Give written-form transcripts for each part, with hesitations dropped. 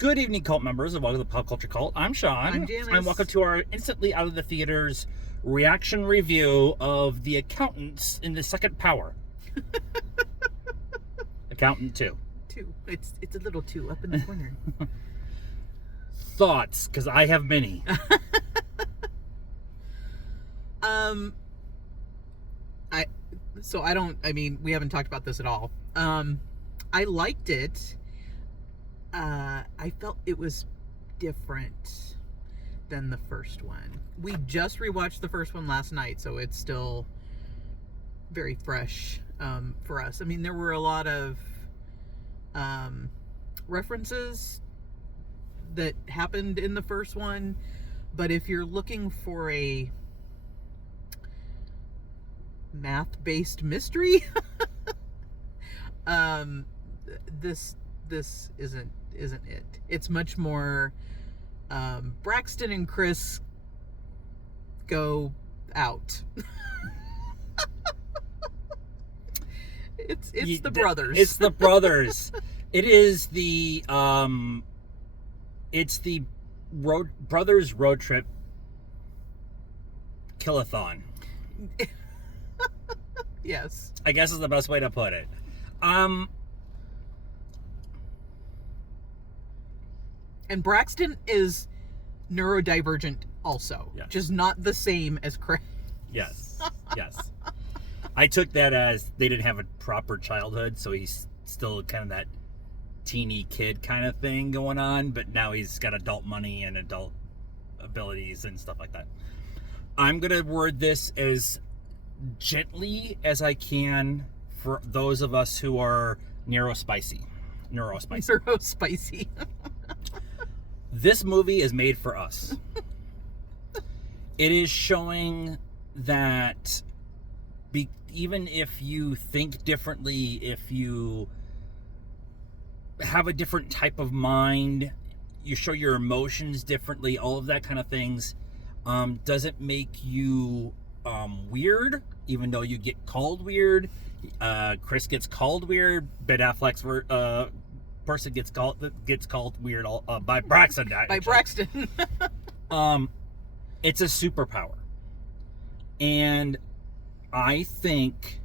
Good evening, cult members, and welcome to the Pop Culture Cult. I'm Sean. I'm Janice. And welcome to our instantly out of the theaters reaction review of The Accountants in the Second Power. Accountant 2. 2. It's a little 2 up in the corner. Thoughts, because I have many. We haven't talked about this at all. I liked it. I felt it was different than the first one. We just rewatched the first one last night, so it's still very fresh for us. I mean, there were a lot of references that happened in the first one, but if you're looking for a math-based mystery, this isn't it. It's much more Braxton and Chris go out. It's the brothers. It's the brothers. It is the brothers road trip killathon. Yes. I guess is the best way to put it. And Braxton is neurodivergent also. Yes. Just not the same as Chris. Yes. I took that as they didn't have a proper childhood, so he's still kind of that teeny kid kind of thing going on, but now he's got adult money and adult abilities and stuff like that. I'm going to word this as gently as I can for those of us who are neurospicy. This movie is made for us. It is showing that even if you think differently, if you have a different type of mind, you show your emotions differently, all of that kind of things, doesn't make you weird, even though you get called weird. Chris gets called weird. Ben Affleck's person gets called weird by Braxton. By Braxton. It's a superpower, and I think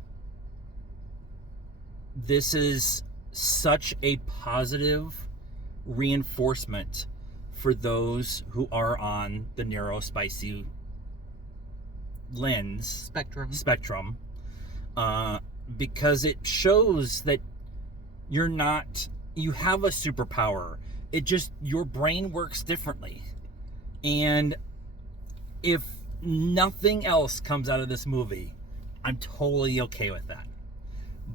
this is such a positive reinforcement for those who are on the neurospicy spectrum, because it shows that you have a superpower. It just, your brain works differently. And if nothing else comes out of this movie, I'm totally okay with that.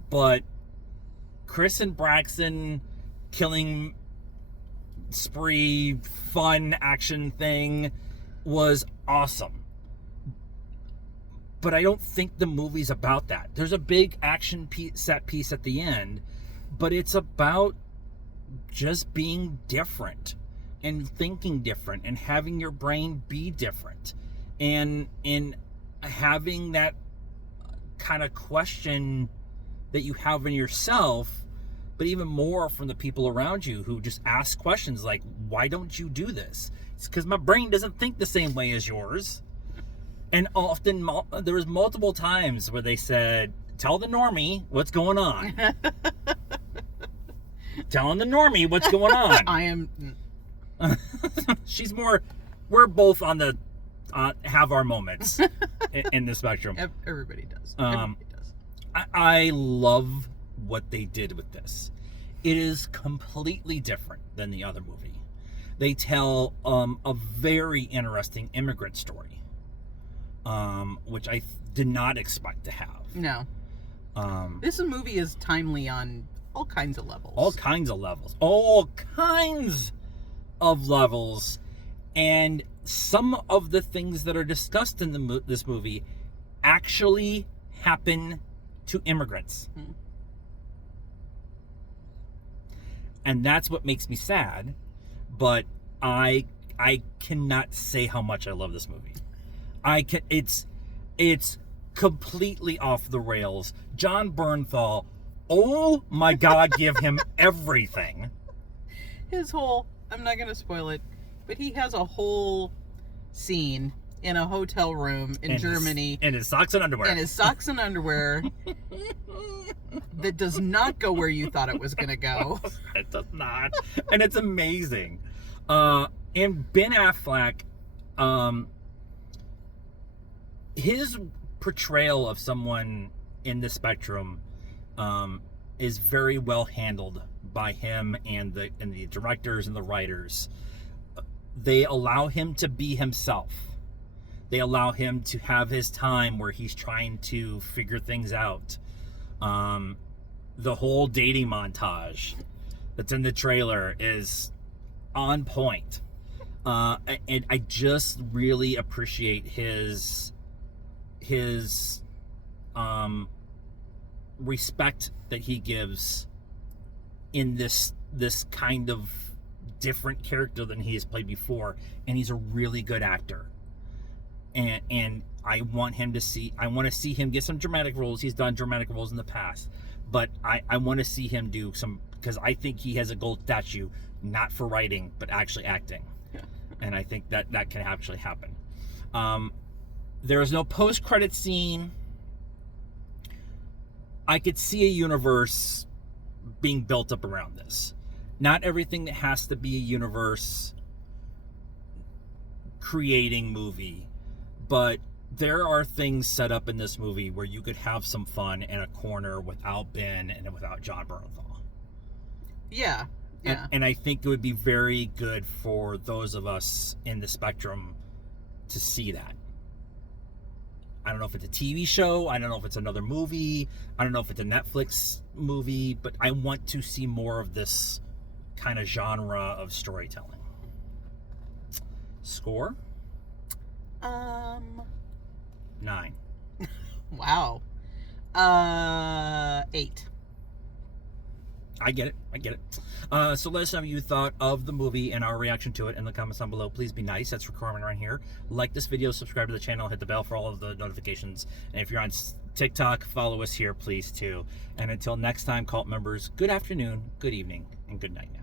But Chris and Braxton killing spree, fun action thing was awesome. But I don't think the movie's about that. There's a big action set piece at the end, but it's about just being different and thinking different and having your brain be different and having that kind of question that you have in yourself, but even more from the people around you who just ask questions like, why don't you do this? It's because my brain doesn't think the same way as yours. And often there was multiple times where they said, tell the normie what's going on. Telling the normie what's going on. I am. She's more, we're both on have our moments in the spectrum. Everybody does. I love what they did with this. It is completely different than the other movie. They tell a very interesting immigrant story, which I did not expect to have. No. This movie is timely on all kinds of levels. And some of the things that are discussed in this movie actually happen to immigrants. Mm. And that's what makes me sad, but I cannot say how much I love this movie. It's completely off the rails. Jon Bernthal, oh my God, give him everything. His whole I'm not gonna spoil it, but he has a whole scene in a hotel room in Germany. In his socks and underwear. And his socks and underwear that does not go where you thought it was gonna go. It does not. And it's amazing. And Ben Affleck, his portrayal of someone in the spectrum is very well handled by him and the directors and the writers. They allow him to be himself. They allow him to have his time where he's trying to figure things out. The whole dating montage that's in the trailer is on point. And I just really appreciate his respect that he gives in this kind of different character than he has played before, and he's a really good actor. And I want to see him get some dramatic roles. He's done dramatic roles in the past, but I want to see him do some, because I think he has a gold statue, not for writing, but actually acting. And I think that can actually happen. There is no post-credit scene. I could see a universe being built up around this. Not everything that has to be a universe creating movie, but there are things set up in this movie where you could have some fun in a corner without Ben and without John Bernthal. Yeah. Yeah. And I think it would be very good for those of us in the spectrum to see that. I don't know if it's a TV show. I don't know if it's another movie. I don't know if it's a Netflix movie, but I want to see more of this kind of genre of storytelling. Score? 9. Wow. 8. I get it. So let us know what you thought of the movie and our reaction to it in the comments down below. Please be nice. That's requirement around here. Like this video, subscribe to the channel, hit the bell for all of the notifications. And if you're on TikTok, follow us here, please, too. And until next time, cult members, good afternoon, good evening, and good night now.